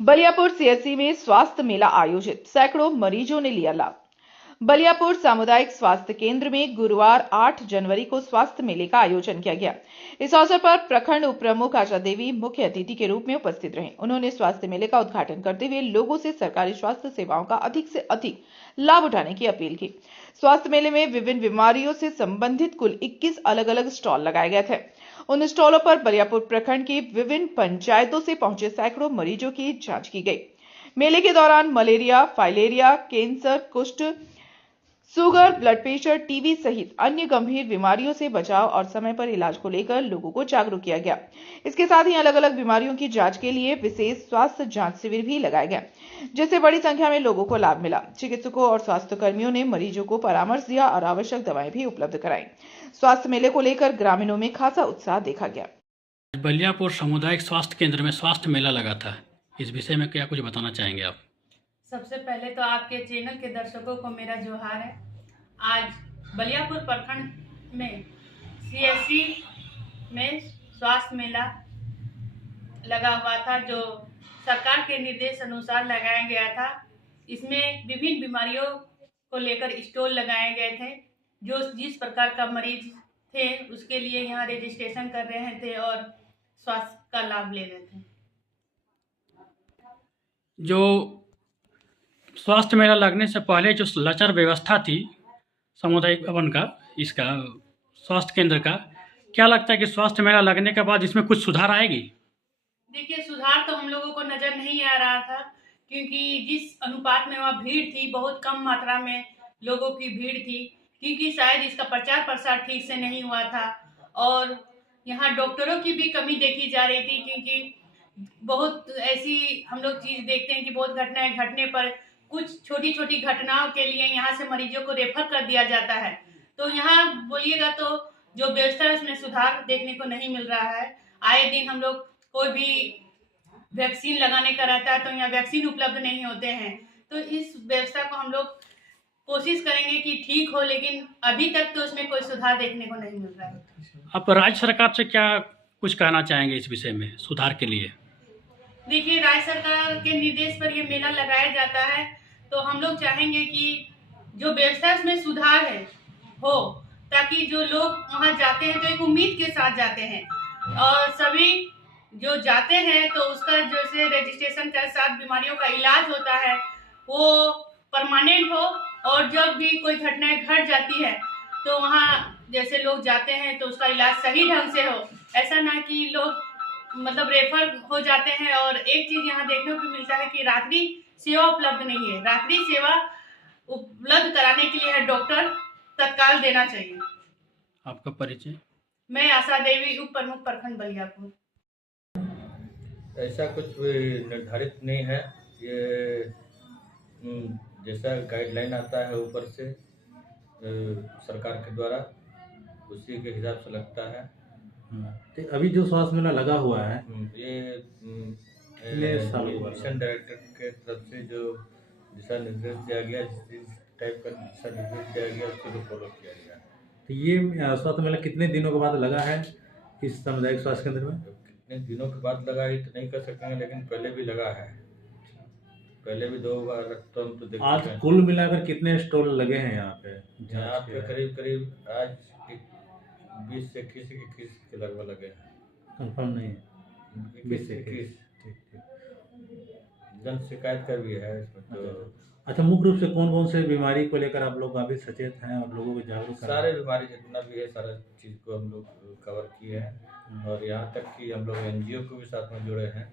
Baliyapur CHC में स्वास्थ्य मेला आयोजित, सैकड़ों मरीजों ने लिया लाभ। बलियापुर सामुदायिक स्वास्थ्य केंद्र में गुरुवार 8 जनवरी को स्वास्थ्य मेले का आयोजन किया गया। इस अवसर पर प्रखंड उप प्रमुख आशा देवी मुख्य अतिथि के रूप में उपस्थित रहे। उन्होंने स्वास्थ्य मेले का उद्घाटन करते हुए लोगों से सरकारी स्वास्थ्य सेवाओं का अधिक से अधिक लाभ उठाने की अपील की। स्वास्थ्य मेले में विभिन्न बीमारियों से संबंधित कुल 21 अलग-अलग स्टॉल लगाए गए थे। उन स्टॉलों पर बलियापुर प्रखंड की विभिन्न पंचायतों से पहुंचे सैकड़ों मरीजों की जांच की गई। मेले के दौरान मलेरिया, फाइलेरिया, कैंसर, कुष्ठ, शुगर, ब्लड प्रेशर, टीबी सहित अन्य गंभीर बीमारियों से बचाव और समय पर इलाज को लेकर लोगों को जागरूक किया गया। इसके साथ ही अलग अलग बीमारियों की जांच के लिए विशेष स्वास्थ्य जांच शिविर भी लगाए गए, जिससे बड़ी संख्या में लोगों को लाभ मिला। चिकित्सकों और स्वास्थ्य कर्मियों ने मरीजों को परामर्श दिया और आवश्यक दवाएं भी उपलब्ध कराई। स्वास्थ्य मेले को लेकर ग्रामीणों में खासा उत्साह देखा गया। बलियापुर सामुदायिक स्वास्थ्य केंद्र में स्वास्थ्य मेला लगा था। इस विषय में क्या कुछ बताना चाहेंगे आप? सबसे पहले तो आपके चैनल के दर्शकों को मेरा जोहार है। आज बलियापुर प्रखंड में सीएचसी में स्वास्थ्य मेला लगा हुआ था, जो सरकार के निर्देश अनुसार लगाया गया था। इसमें विभिन्न बीमारियों को लेकर स्टॉल लगाए गए थे। जो जिस प्रकार का मरीज थे उसके लिए यहाँ रजिस्ट्रेशन कर रहे थे और स्वास्थ्य का लाभ ले रहे थे। जो स्वास्थ्य मेला लगने से पहले जो लचर व्यवस्था थी सामुदायिक भवन का, इसका स्वास्थ्य केंद्र का, क्या लगता है कि स्वास्थ्य मेला लगने के बाद इसमें कुछ सुधार आएगी? देखिए, सुधार तो हम लोगों को नज़र नहीं आ रहा था, क्योंकि जिस अनुपात में वहाँ भीड़ थी, बहुत कम मात्रा में लोगों की भीड़ थी, क्योंकि शायद इसका प्रचार प्रसार ठीक से नहीं हुआ था। और यहाँ डॉक्टरों की भी कमी देखी जा रही थी, क्योंकि बहुत ऐसी हम लोग चीज़ देखते हैं कि बहुत घटनाएं घटने पर कुछ छोटी छोटी घटनाओं के लिए यहाँ से मरीजों को रेफर कर दिया जाता है। तो यहाँ बोलिएगा तो जो व्यवस्था है उसमें सुधार देखने को नहीं मिल रहा है। आए दिन हम लोग कोई भी वैक्सीन लगाने का रहता है तो यहाँ वैक्सीन उपलब्ध नहीं होते हैं। तो इस व्यवस्था को हम लोग कोशिश करेंगे कि ठीक हो, लेकिन अभी तक तो उसमें कोई सुधार देखने को नहीं मिल रहा है। आप राज्य सरकार से क्या कुछ कहना चाहेंगे इस विषय में सुधार के लिए? देखिए, राज्य सरकार के निर्देश पर ये मेला लगाया जाता है, तो हम लोग चाहेंगे कि जो व्यवस्था है उसमें सुधार हो, ताकि जो लोग वहाँ जाते हैं तो एक उम्मीद के साथ जाते हैं, और सभी जो जाते हैं तो उसका जैसे रजिस्ट्रेशन के साथ बीमारियों का इलाज होता है वो परमानेंट हो, और जब भी कोई घटनाएं घट जाती है तो वहाँ जैसे लोग जाते हैं तो उसका इलाज सही ढंग से हो। ऐसा ना कि लोग मतलब रेफर हो जाते हैं। और एक चीज़ यहाँ देखने को मिलता है कि रात्रि सेवा उपलब्ध नहीं है। रात्रि सेवा उपलब्ध कराने के लिए डॉक्टर तत्काल देना चाहिए। आपका परिचय? मैं आशा देवी, उप प्रमुख प्रखंड बलियापुर। ऐसा कुछ भी निर्धारित नहीं है। ये जैसा गाइडलाइन आता है ऊपर से सरकार के द्वारा, उसी के हिसाब से लगता है। तो अभी जो स्वास्थ्य मेला लगा हुआ है ये मिशन डायरेक्टर के तरफ से जो दिशा निर्देश दिया गया, जिस टाइप का दिशा निर्देश दिया गया उसको तो फॉलो किया गया। तो ये स्वास्थ्य मेला कितने दिनों के बाद लगा है इस सामुदायिक स्वास्थ्य केंद्र में? कितने दिनों के बाद लगा ये तो नहीं कर सकेंगे, लेकिन पहले भी लगा है। पहले भी 2 बार तो हम तो देख आज चुके हैं। कुल मिलाकर कितने स्टॉल लगे हैं यहाँ पे? यहाँ पे करीब आज 20 से 21 के लगभग लगे हैं। कंफर्म नहीं है। 20 से 21। ठीक। जन शिकायत का भी है इसमें तो। अच्छा, मुख्य रूप से कौन कौन से बीमारी को लेकर आप लोग काफी सचेत हैं और लोगों को जागरूक कर रहे हैं? सारे बीमारी जितना भी है सारा चीज़ को हम लोग कवर किए हैं, और यहाँ तक कि हम लोग एनजीओ को भी साथ में जुड़े हैं।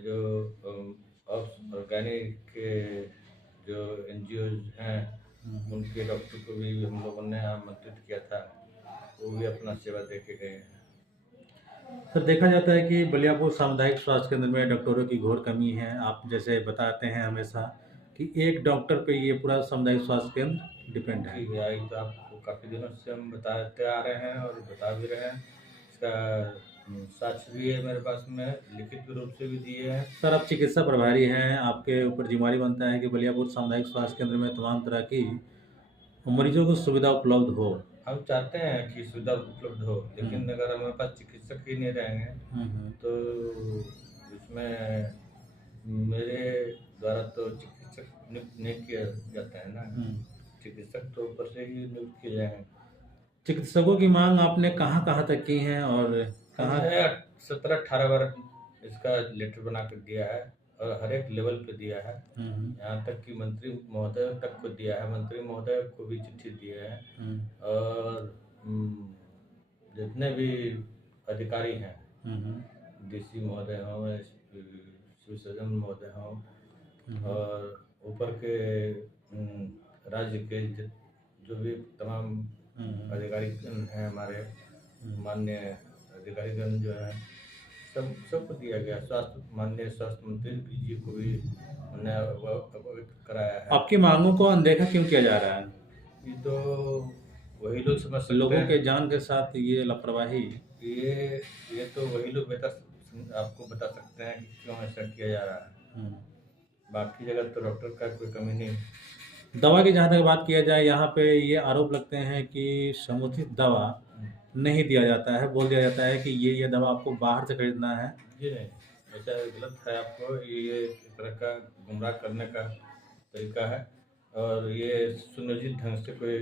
जो ऑर्गेनिक के जो एनजीओ हैं उनके डॉक्टर को भी हम लोगों ने आमंत्रित किया था, वो भी अपना सेवा दे के गए हैं। सर, देखा जाता है कि बलियापुर सामुदायिक स्वास्थ्य केंद्र में डॉक्टरों की घोर कमी है। आप जैसे बताते हैं हमेशा कि एक डॉक्टर पे ये पूरा सामुदायिक स्वास्थ्य केंद्र डिपेंड है। ठीक है, आई तो आपको काफ़ी दिनों से हम बताते आ रहे हैं और बता भी रहे हैं। इसका साक्ष्य भी है मेरे पास में, लिखित रूप से भी दिए हैं। सर, आप चिकित्सा प्रभारी हैं, आपके ऊपर जिम्मेदारी बनता है कि बलियापुर सामुदायिक स्वास्थ्य केंद्र में तमाम तरह की मरीजों को सुविधा उपलब्ध हो। हम चाहते हैं कि सुविधा उपलब्ध हो, लेकिन अगर हमारे पास चिकित्सक ही नहीं रहेंगे तो इसमें चिकित्सक नियुक्त नहीं किया जाता है ना। चिकित्सक तो ऊपर से ही नियुक्त किए जाए हैं। चिकित्सकों की मांग आपने कहाँ तक की है और कहाँ? 17-18 बार इसका लेटर बना कर दिया है और हर एक लेवल पे दिया है। यहाँ तक कि मंत्री महोदय तक को दिया है, मंत्री महोदय को भी चिट्ठी दिए हैं और जितने भी अधिकारी हैं, डीसी महोदय हों, सिविल सर्जन महोदय हों और ऊपर के राज्य के जो भी तमाम अधिकारी हैं, हमारे माननीय अधिकारीगण जो है सबको दिया गया। माननीय स्वास्थ्य मंत्री जी को भी हमने अवगत कराया है। आपकी मांगों को अनदेखा क्यों किया जा रहा है? ये तो वही लोग समझ सकते हैं, लोगों के जान के साथ ये लापरवाही। ये तो वही लोग आपको बता सकते हैं कि क्यों ऐसा किया जा रहा है। बाकी जगह तो डॉक्टर का कोई कमी नहीं। दवा की जहाँ तक बात किया जाए, यहाँ पे ये आरोप लगते हैं कि समुचित दवा नहीं दिया जाता है। बोल दिया जाता है कि ये दवा आपको बाहर से खरीदना है। जी नहीं, ऐसा गलत है। आपको ये एक तरह का गुमराह करने का तरीका है और ये सुनियोजित ढंग से कोई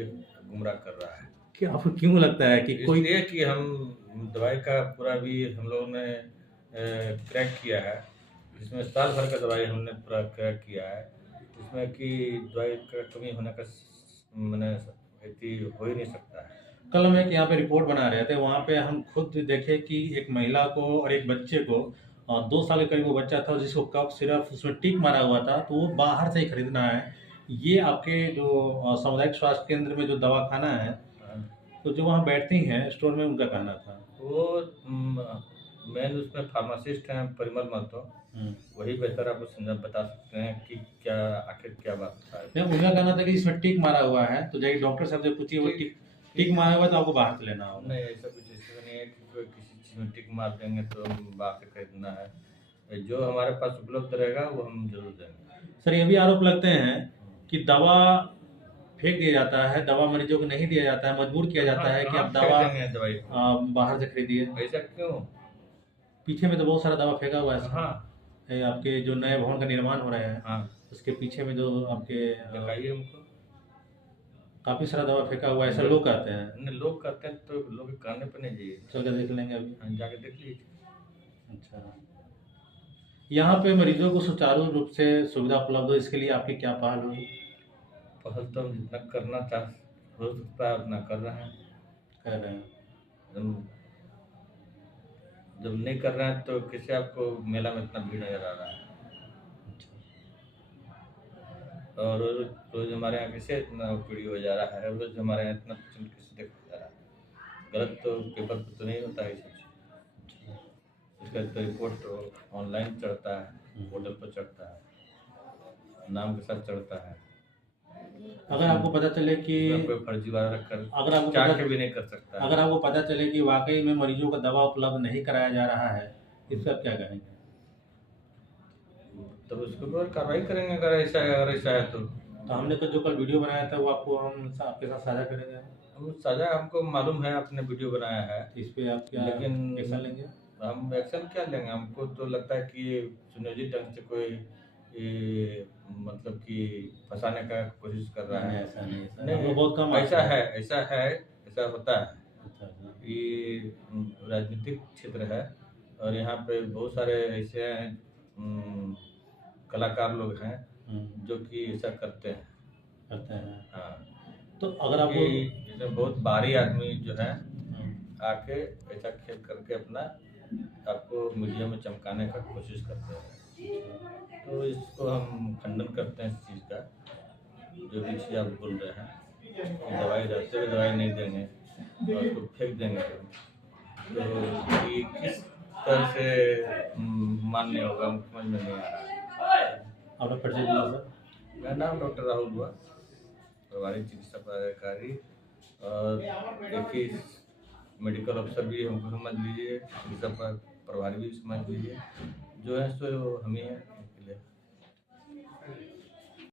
गुमराह कर रहा है। कि आपको क्यों लगता है कि कोई? इसलिए कि हम दवाई का पूरा भी हम लोगों ने क्रैक किया है, जिसमें साल भर का दवाई हमने पूरा क्रैक किया है, जिसमें कि दवाई का कमी होने का मैंने हो ही नहीं सकता है। कल हम एक यहाँ पे रिपोर्ट बना रहे थे, वहाँ पे हम खुद देखे कि एक महिला को और एक बच्चे को 2 साल के करीब वो बच्चा था जिसको कफ सिरप उसमें टिक मारा हुआ था, तो वो बाहर से ही खरीदना है। ये आपके जो सामुदायिक स्वास्थ्य केंद्र में जो दवाखाना है, तो जो वहाँ बैठती हैं स्टोर में, उनका कहना था वो मेन उसमें फार्मासिस्ट हैं परिमल महतो, वही बेहतर आपको समझा बता सकते हैं कि क्या आखिर क्या बात था। उनका कहना था कि इसमें टिक मारा हुआ है, तो जाइए डॉक्टर साहब से पूछिए, वो टिक मारा हुआ है तो आपको बाहर से लेना होगा। नहीं, ऐसा कुछ ऐसा नहीं है कि कोई किसी चीज़ में टिक मार देंगे तो हम बाहर से खरीदना है। जो हमारे पास उपलब्ध रहेगा वो हम जरूर देंगे। सर, ये भी आरोप लगते हैं कि दवा फेंक दिया जाता है, दवा मरीजों को नहीं दिया जाता है, मजबूर किया जाता है कि आप दवाई बाहर से खरीदिए। ऐसा क्यों? पीछे में तो बहुत सारा दवा फेंका हुआ है। हाँ, आपके जो नए भवन का निर्माण हो रहे हैं, हाँ, उसके पीछे में जो आपके दिखाइए हमको। काफी सारा दवा फेंका हुआ है, ऐसा लोग कहते हैं। नहीं, लोग कहते हैं तो लोग कहने पर नहीं जाइए, चल के देख लेंगे अभी। हाँ, जाके देख लीजिए। अच्छा, यहाँ पे मरीजों को सुचारू रूप से सुविधा उपलब्ध हो, इसके लिए आपकी क्या पहल होगी? पहल तो हम जितना करना हो सकता है उतना कर रहे हैं। जब नहीं कर रहे हैं तो कैसे आपको मेला में इतना भीड़ नजर आ रहा है? और रोज हमारे यहाँ कैसे इतना भीड़ हो जा रहा है? रोज हमारे यहाँ इतना पेशेंट कैसे देखा जा रहा है? गलत तो पेपर पर तो नहीं होता है सब। इसका तो रिपोर्ट ऑनलाइन चढ़ता है, पोर्टल पर चढ़ता है, नाम के साथ चढ़ता है। अगर आपको पता चले कि कोई फर्जीवाड़ा रखकर अगर आपको चाह भी नहीं कर सकता, अगर आपको पता चले कि वाकई में मरीजों को दवा उपलब्ध नहीं कराया जा रहा है, इस पर क्या कहेंगे? तो उसके ऊपर कार्रवाई करेंगे अगर ऐसा है तो। हमने तो जो कल वीडियो बनाया था वो आपको हम आपके साथ साझा करेंगे। हम साझा, हमको मालूम है आपने वीडियो बनाया है, इस पे आप क्या एक्शन लेंगे? हम एक्शन क्या लेंगे? हमको तो लगता है कि सुनियोजित ढंग से कोई मतलब कि फंसाने का कोशिश कर रहा है। ऐसा नहीं, बहुत कम ऐसा होता है। ये राजनीतिक क्षेत्र है और यहाँ पे बहुत सारे ऐसे कलाकार लोग हैं जो कि ऐसा करते हैं। हाँ, तो अगर आपको इसमें बहुत बाहरी आदमी जो है आके ऐसा खेल करके अपना आपको मीडिया में चमकाने का कोशिश करते हैं, तो इसको हम खंडन करते हैं इस चीज़ का। जो भी चीज़ आप बोल रहे हैं, दवाई रहते हुए दवाई नहीं देंगे और उसको फेंक देंगे, तो ये किस तरह से मान्य होगा? समझ में नहीं आ रहा। आपका परिचय दिया सर? मेरा नाम डॉक्टर राहुल हुआ, प्रभारी चिकित्सा पदाधिकारी, और देखिए मेडिकल अफसर भी हमको समझ लीजिए, चिकित्सा प्रभारी भी समझ लीजिए, जो है सो हम ही हैं।